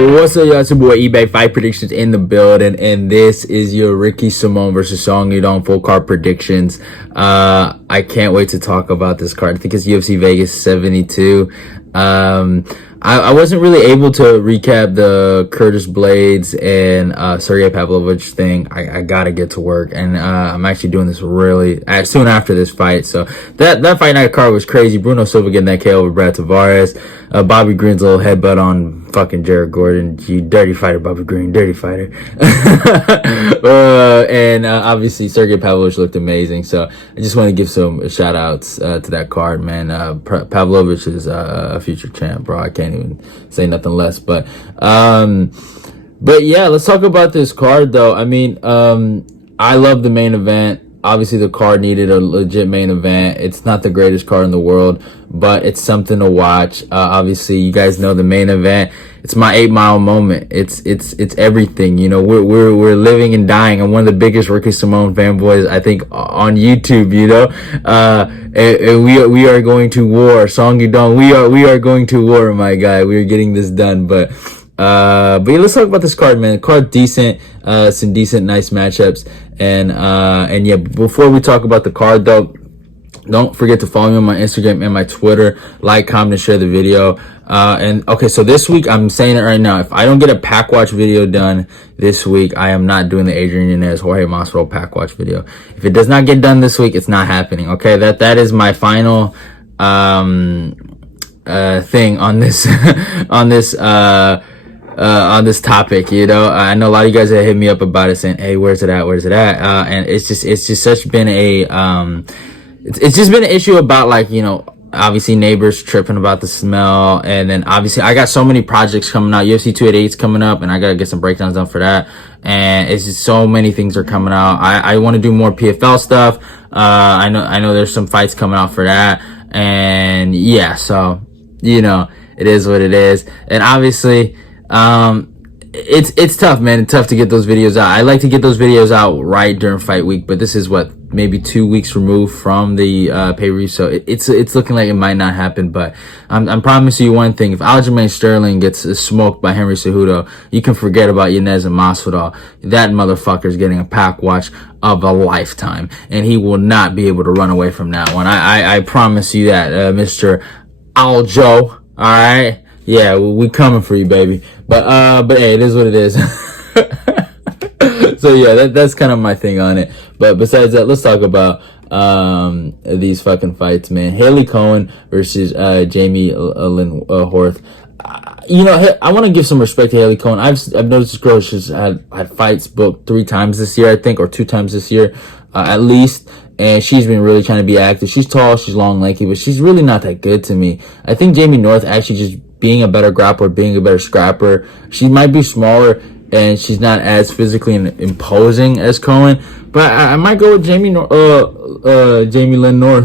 What's up, y'all? It's your boy eBay Fight Predictions in the building, and this is your Ricky Simón versus Song Yadong full card predictions. I can't wait to talk about this card. I think it's UFC Vegas 72. I wasn't really able to recap the Curtis Blades and Sergey Pavlovich thing. I gotta get to work, and I'm actually doing this really soon after this fight. So that fight night card was crazy. Bruno Silva getting that KO over Brad Tavares. Bobby Green's little headbutt on fucking Jared Gordon. You dirty fighter, Bobby Green, dirty fighter. And obviously Sergey Pavlovich looked amazing. So I just want to give some shout outs to that card, man. Pavlovich is a future champ, bro. I can't even say nothing less. But yeah, let's talk about this card though. I mean, I love the main event. Obviously, the card needed a legit main event. It's not the greatest card in the world, but it's something to watch. Obviously, you guys know the main event. It's my 8 Mile moment. It's everything. You know, we're living and dying. I'm one of the biggest Ricky Simón fanboys, I think, on YouTube. You know, and we are going to war. Song Yadong, we are going to war, my guy. We are getting this done, but yeah, let's talk about this card, man. The card decent, some decent, nice matchups, and yeah. Before we talk about the card, though, don't forget to follow me on my Instagram and my Twitter. Like, comment, and share the video. And okay, so this week, I'm saying it right now. If I don't get a pack watch video done this week, I am not doing the Adrian Yanez Jorge Masvidal pack watch video. If it does not get done this week, it's not happening. Okay, that is my final thing on this on this topic. You know, I know a lot of you guys have hit me up about it, saying, "Hey, where's it at? And it's just been a it's just been an issue about, like, you know, obviously neighbors tripping about the smell, and then obviously I got so many projects coming out. UFC 288's coming up, and I gotta get some breakdowns done for that. And it's just so many things are coming out. I want to do more PFL stuff. I know there's some fights coming out for that, and yeah, so you know, it is what it is. And obviously, it's tough, man. It's tough to get those videos out. I like to get those videos out right during fight week, but this is what, maybe 2 weeks removed from the pay-per-view, so it's looking like it might not happen. But I'm promising you one thing: if Aljamain Sterling gets smoked by Henry Cejudo, you can forget about Yanez and Masvidal. That motherfucker's getting a pack watch of a lifetime, and he will not be able to run away from that one. I promise you that, Mr. Aljo. All right. Yeah, we coming for you, baby. But hey, it is what it is. So yeah, that's kind of my thing on it. But besides that, let's talk about these fucking fights, man. Hailey Cohen versus Jamey-Lyn Horth. You know, I want to give some respect to Hailey Cohen. I've noticed this girl, she's had fights booked 3 times this year, I think, or 2 times this year, at least. And she's been really trying to be active. She's tall, she's long, lanky, but she's really not that good to me. I think Jamie North actually just being a better grappler, being a better scrapper. She might be smaller, and she's not as physically imposing as Cohen, but I might go with Jamey-Lyn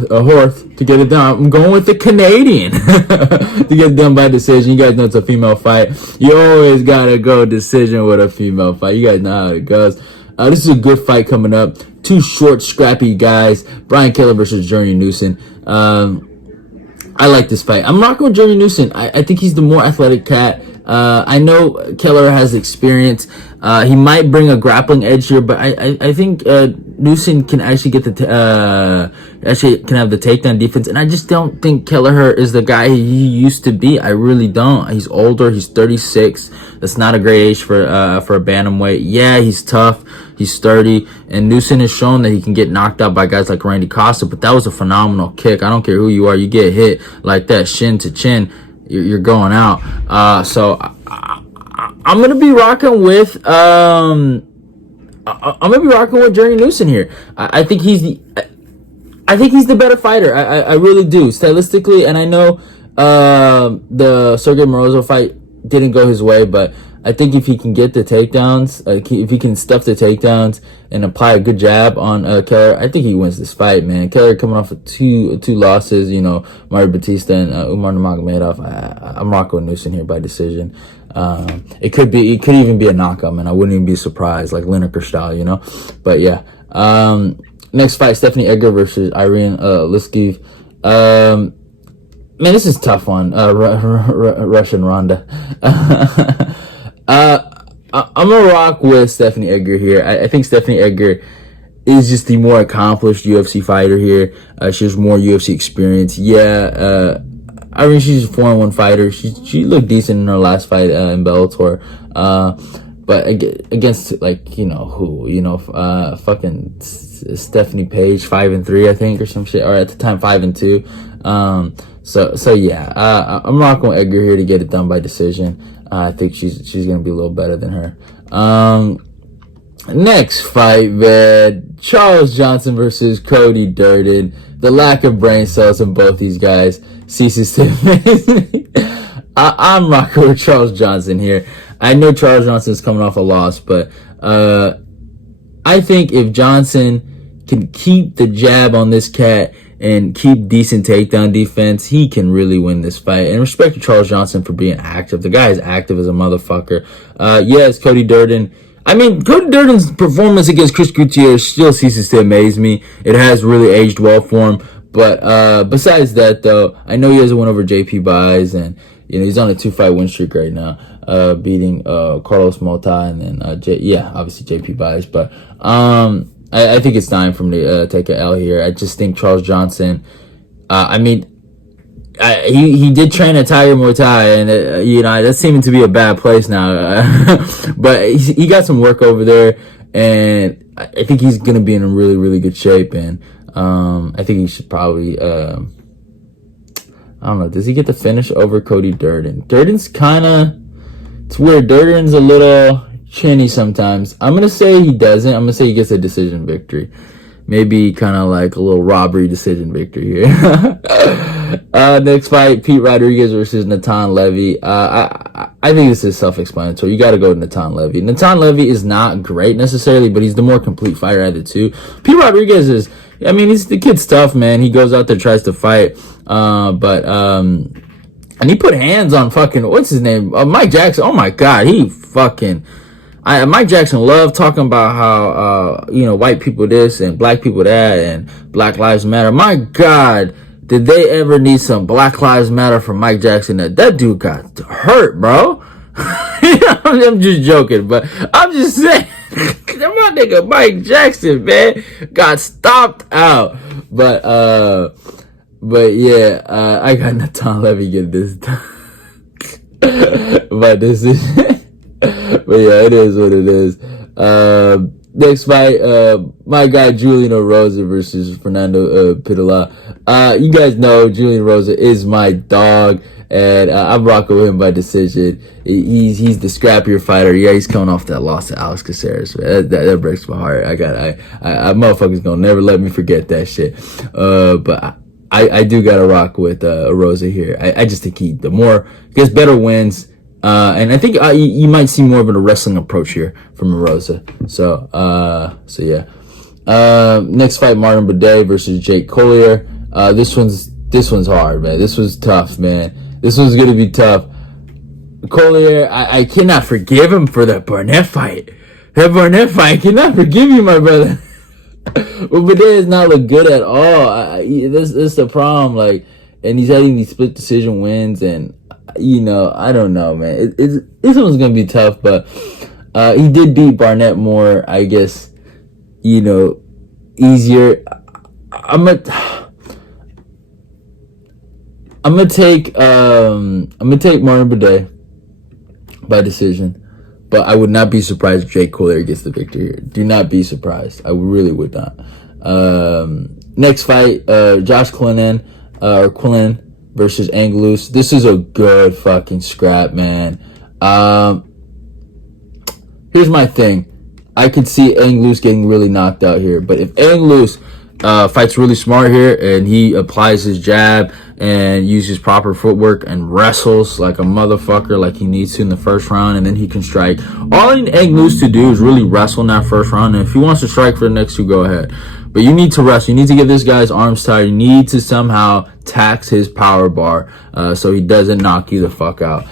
Horth to get it done. I'm going with the Canadian to get it done by decision. You guys know it's a female fight. You always gotta go decision with a female fight. You guys know how it goes. This is a good fight coming up. 2 short, scrappy guys. Brian Kelleher versus Journey Newson. I like this fight. I'm rocking with Journey Newson. I think he's the more athletic cat. I know Kelleher has experience. He might bring a grappling edge here, but I think Newson can actually get can have the takedown defense, and I just don't think Kelleher is the guy he used to be. I really don't. He's older. He's 36. That's not a great age for a bantamweight. Yeah, he's tough. He's sturdy, and Newson has shown that he can get knocked out by guys like Randy Costa, but that was a phenomenal kick. I don't care who you are. You get hit like that, shin to chin, you're going out. So I'm gonna be rocking with Journey Newson here. I think he's the better fighter. I really do, stylistically. And I know the Sergey Morozov fight didn't go his way, but I think if he can get the takedowns, if he can stuff the takedowns and apply a good jab on Kelleher, I think he wins this fight, man. Kelleher coming off of two losses, you know, Mario Batista and Umar Nurmagomedov. I'm rocking with Newson here by decision. It could even be a knockout, man. I wouldn't even be surprised, like Lineker style, you know. But yeah, next fight: Stephanie Edgar versus Irina Alekseeva. Man, this is a tough one. Russian Ronda. I'm gonna rock with Stephanie Edgar here. I think Stephanie Edgar is just the more accomplished UFC fighter here. She has more UFC experience. Yeah, I mean, she's a 4-1 fighter. She looked decent in her last fight in Bellator. But against, like, you know who, fucking Stephanie Page, 5-3, I think, or some shit, or at the time 5-2. So yeah, I'm rocking with Edgar here to get it done by decision. I think she's gonna be a little better than her. Next fight, man, Charles Johnson versus Cody Durden. The lack of brain cells in both these guys ceases to amaze me. I'm rocking with Charles Johnson here. I know Charles Johnson is coming off a loss, but I think if Johnson can keep the jab on this cat and keep decent takedown defense, he can really win this fight. And respect to Charles Johnson for being active. The guy is active as a motherfucker. Yes, Cody Durden. I mean, Cody Durden's performance against Chris Gutierrez still ceases to amaze me. It has really aged well for him. But besides that, though, I know he has a win over JP Buys, and he's on a 2-fight win streak right now, beating Carlos Mota and then obviously JP Buys. But I think it's time for him to take a L here. I just think Charles Johnson. He did train at Tiger Muay Thai, and that's seeming to be a bad place now. But he got some work over there, and I think he's gonna be in a really, really good shape. And I think he should probably I don't know. Does he get the finish over Cody Durden? Durden's it's weird. Durden's a little chinny sometimes. I'm gonna say he doesn't. I'm gonna say he gets a decision victory. Maybe kind of like a little robbery decision victory here. Next fight, Pete Rodriguez versus Natan Levy. I think this is self-explanatory. You got to go with Natan Levy. Natan Levy is not great necessarily, but he's the more complete fighter out of the two. Pete Rodriguez is, the kid's tough, man. He goes out there, tries to fight, and he put hands on fucking, what's his name? Mike Jackson. Oh my God, Mike Jackson loved talking about how, white people this and black people that and Black Lives Matter. My God, did they ever need some Black Lives Matter from Mike Jackson? That dude got hurt, bro. I'm just joking, but I'm just saying, my nigga Mike Jackson, man, got stomped out. But yeah, I got Natan Levy get this done. But this is, but yeah, it is what it is. Next fight, my guy Julian Erosa versus Fernando Padilla. You guys know Julian Erosa is my dog, and I'm rocking with him by decision. He's the scrappier fighter. Yeah, he's coming off that loss to Alex Caceres. That breaks my heart. I motherfuckers gonna never let me forget that shit. But I do gotta rock with Erosa here. I just think he gets better wins. And I think you might see more of a wrestling approach here from Erosa. So yeah. Next fight, Martin Buday versus Jake Collier. This one's hard, man. This was tough, man. This one's gonna be tough. Collier, I cannot forgive him for that Barnett fight. That Barnett fight, I cannot forgive you, my brother. But Buday does not look good at all. This is the problem, like, and he's having these split decision wins, and I don't know, man. This one's gonna be tough, but he did beat Barnett more, I guess, easier. I'm gonna take Martin Buday by decision, but I would not be surprised if Jake Collier gets the victory here. Do not be surprised. I really would not. Next fight, Josh Quinlan versus Angelus. This is a good fucking scrap, man. Here's my thing. I could see Angelus getting really knocked out here, but if Angelus fights really smart here and he applies his jab and uses proper footwork and wrestles like a motherfucker like he needs to in the first round, and then he can strike. All I need Angelus to do is really wrestle in that first round, and if he wants to strike for the next two, go ahead. But you need to wrestle. You need to get this guy's arms tired. You need to somehow tax his power bar so he doesn't knock you the fuck out.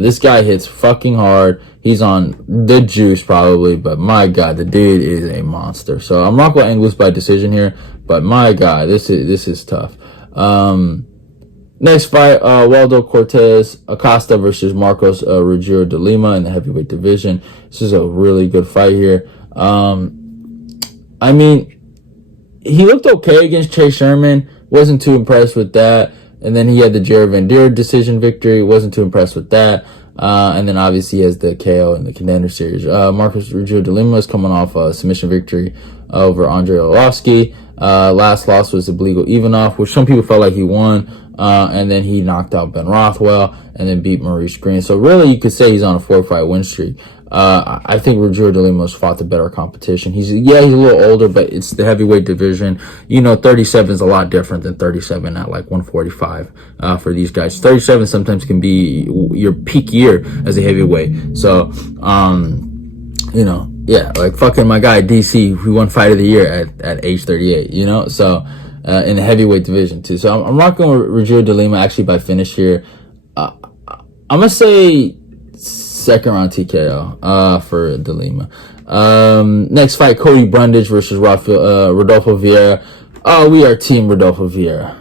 This guy hits fucking hard. He's on the juice probably, but my God, the dude is a monster. So I'm rocking with Angelus by decision here, but my God, this is tough. Next fight, Waldo Cortes-Acosta versus Marcos Rogério de Lima in the heavyweight division. This is a really good fight here. I mean, he looked okay against Chase Sherman. Wasn't too impressed with that. And then he had the Jared Van Deer decision victory. Wasn't too impressed with that. And then obviously he has the KO in the Contender Series. Marcos Rogério de Lima is coming off a submission victory over Andrei Arlovski. Last loss was the Bligo Ivanov, which some people felt like he won. And then he knocked out Ben Rothwell and then beat Maurice Green. So really you could say he's on a 4-fight win streak. I think Rogério de Lima's fought the better competition. He's a little older, but it's the heavyweight division. 37 is a lot different than 37 at like 145, for these guys. 37 sometimes can be your peak year as a heavyweight. So, yeah, like fucking my guy DC, who won fight of the year at age 38, so, in the heavyweight division too. So I'm rocking with Rogério de Lima actually by finish here. I'm gonna say second round TKO, for de Lima. Next fight, Cody Brundage versus Rodolfo Vieira. Oh, we are team Rodolfo Vieira.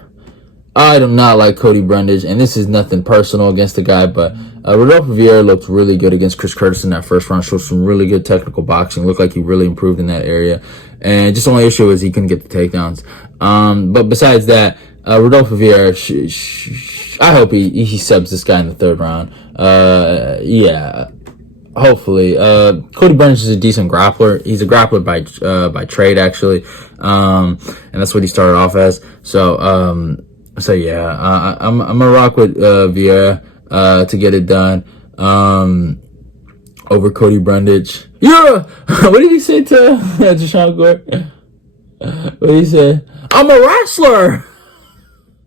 I do not like Cody Brundage, and this is nothing personal against the guy, but Rodolfo Vieira looked really good against Chris Curtis in that first round, showed some really good technical boxing, looked like he really improved in that area, and just the only issue is he couldn't get the takedowns. But besides that, Rodolfo Vieira, I hope he subs this guy in the third round. Yeah, hopefully. Cody Brundage is a decent grappler. He's a grappler by trade, actually, and that's what he started off as. So yeah, I'm gonna rock with Vieira to get it done over Cody Brundage. Yeah, what did he say to Sean Gore? What did he say? I'm a wrestler.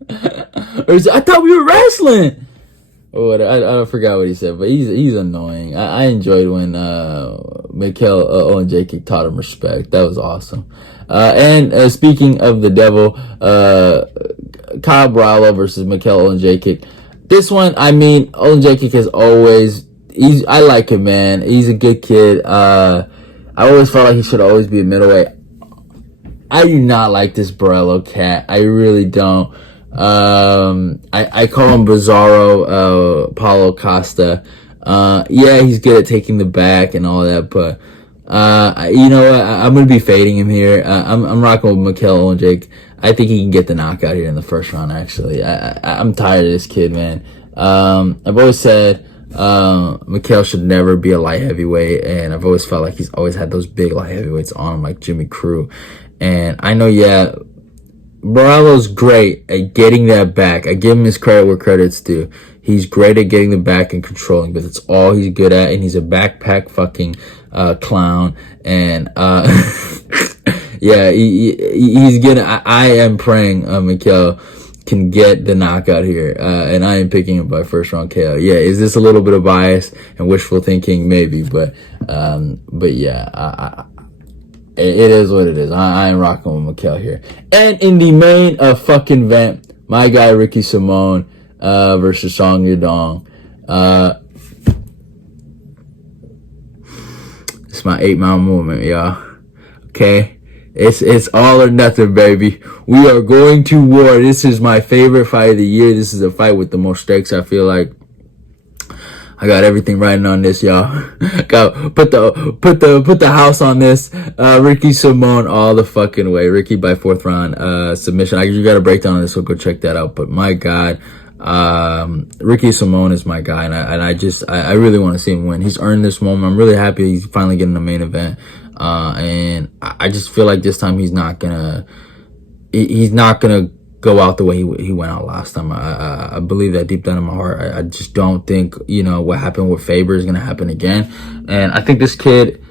Or he said, I thought we were wrestling. Or what? I forgot what he said, but he's annoying. I enjoyed when Mikel Oleksiejczuk taught him respect. That was awesome. And speaking of the devil, Kyle Borralho versus Mikel Oleksiejczuk. This one, I mean, Oleksiejczuk has always, I like him, man. He's a good kid. I always felt like he should always be a middleweight. I do not like this Borralho cat. I really don't. I call him Bizarro, Paulo Costa. Yeah, he's good at taking the back and all that, but, you know what? I'm gonna be fading him here. I'm rocking with Mikel Oleksiejczuk. I think he can get the knockout here in the first round, actually. I'm tired of this kid, man. I've always said, Mikel should never be a light heavyweight, and I've always felt like he's always had those big light heavyweights on him, like Jimmy Crew. And I know, yeah, Borralho's great at getting that back. I give him his credit where credit's due. He's great at getting the back and controlling, but that's all he's good at, and he's a backpack fucking clown. And yeah, he's gonna. I am praying Mikel can get the knockout here, and I am picking him by first round KO. Yeah, is this a little bit of bias and wishful thinking? Maybe, but yeah, it is what it is. I am rocking with Mikel here. And in the main fucking event, my guy Ricky Simón versus Song Yadong. It's my 8 Mile movement, y'all. Okay? It's all or nothing, baby. We are going to war. This is my favorite fight of the year. This is a fight with the most stakes, I feel like. I got everything riding on this, y'all. Got put the house on this. Ricky Simón all the fucking way. Ricky by 4th round submission. You got a breakdown on this, so go check that out. But my God, Ricky Simón is my guy, and I really want to see him win. He's earned this moment. I'm really happy he's finally getting the main event. And I just feel like this time he's not gonna go out the way he went out last time. I believe that deep down in my heart. I just don't think, what happened with Faber is going to happen again. And I think this kid,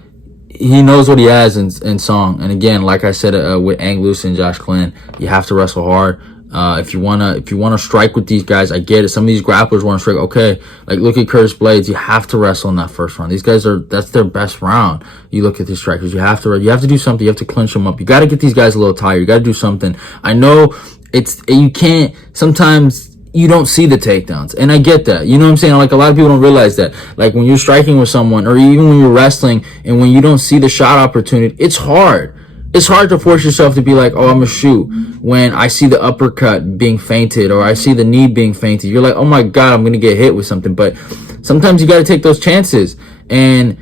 he knows what he has in Song. And again, like I said, with Ange, Loosa, and Josh Quinn, you have to wrestle hard. If you wanna strike with these guys, I get it. Some of these grapplers want to strike. Okay, like look at Curtis Blades. You have to wrestle in that first round. These guys that's their best round. You look at these strikers. You have to do something. You have to clinch them up. You got to get these guys a little tired. You got to do something. I know you can't. Sometimes you don't see the takedowns, and I get that. You know what I'm saying? Like a lot of people don't realize that. Like when you're striking with someone, or even when you're wrestling, and when you don't see the shot opportunity, it's hard. it's hard to force yourself to be like, oh, I'm gonna shoot when I see the uppercut being feinted or I see the knee being feinted. You're like, oh my God, I'm gonna get hit with something. But sometimes you gotta take those chances. And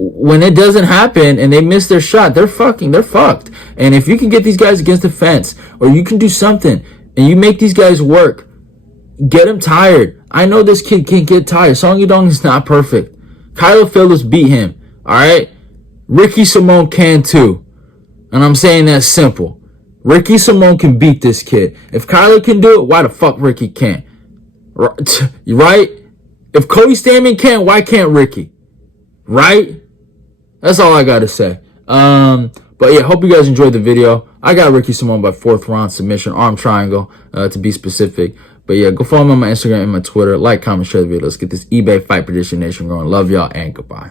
when it doesn't happen and they miss their shot, they're fucked. And if you can get these guys against the fence or you can do something and you make these guys work, get them tired. I know this kid can get tired. Song Yadong is not perfect. Kylo Phillips beat him. All right. Ricky Simón can too. And I'm saying that simple. Ricky Simón can beat this kid. If Kyler can do it, why the fuck Ricky can't? Right? If Cody Stamann can't, why can't Ricky? Right? That's all I gotta say. But yeah, hope you guys enjoyed the video. I got Ricky Simón by 4th round submission, arm triangle, to be specific. But yeah, go follow me on my Instagram and my Twitter. Like, comment, share the video. Let's get this eBay Fight Prediction Nation going. Love y'all and goodbye.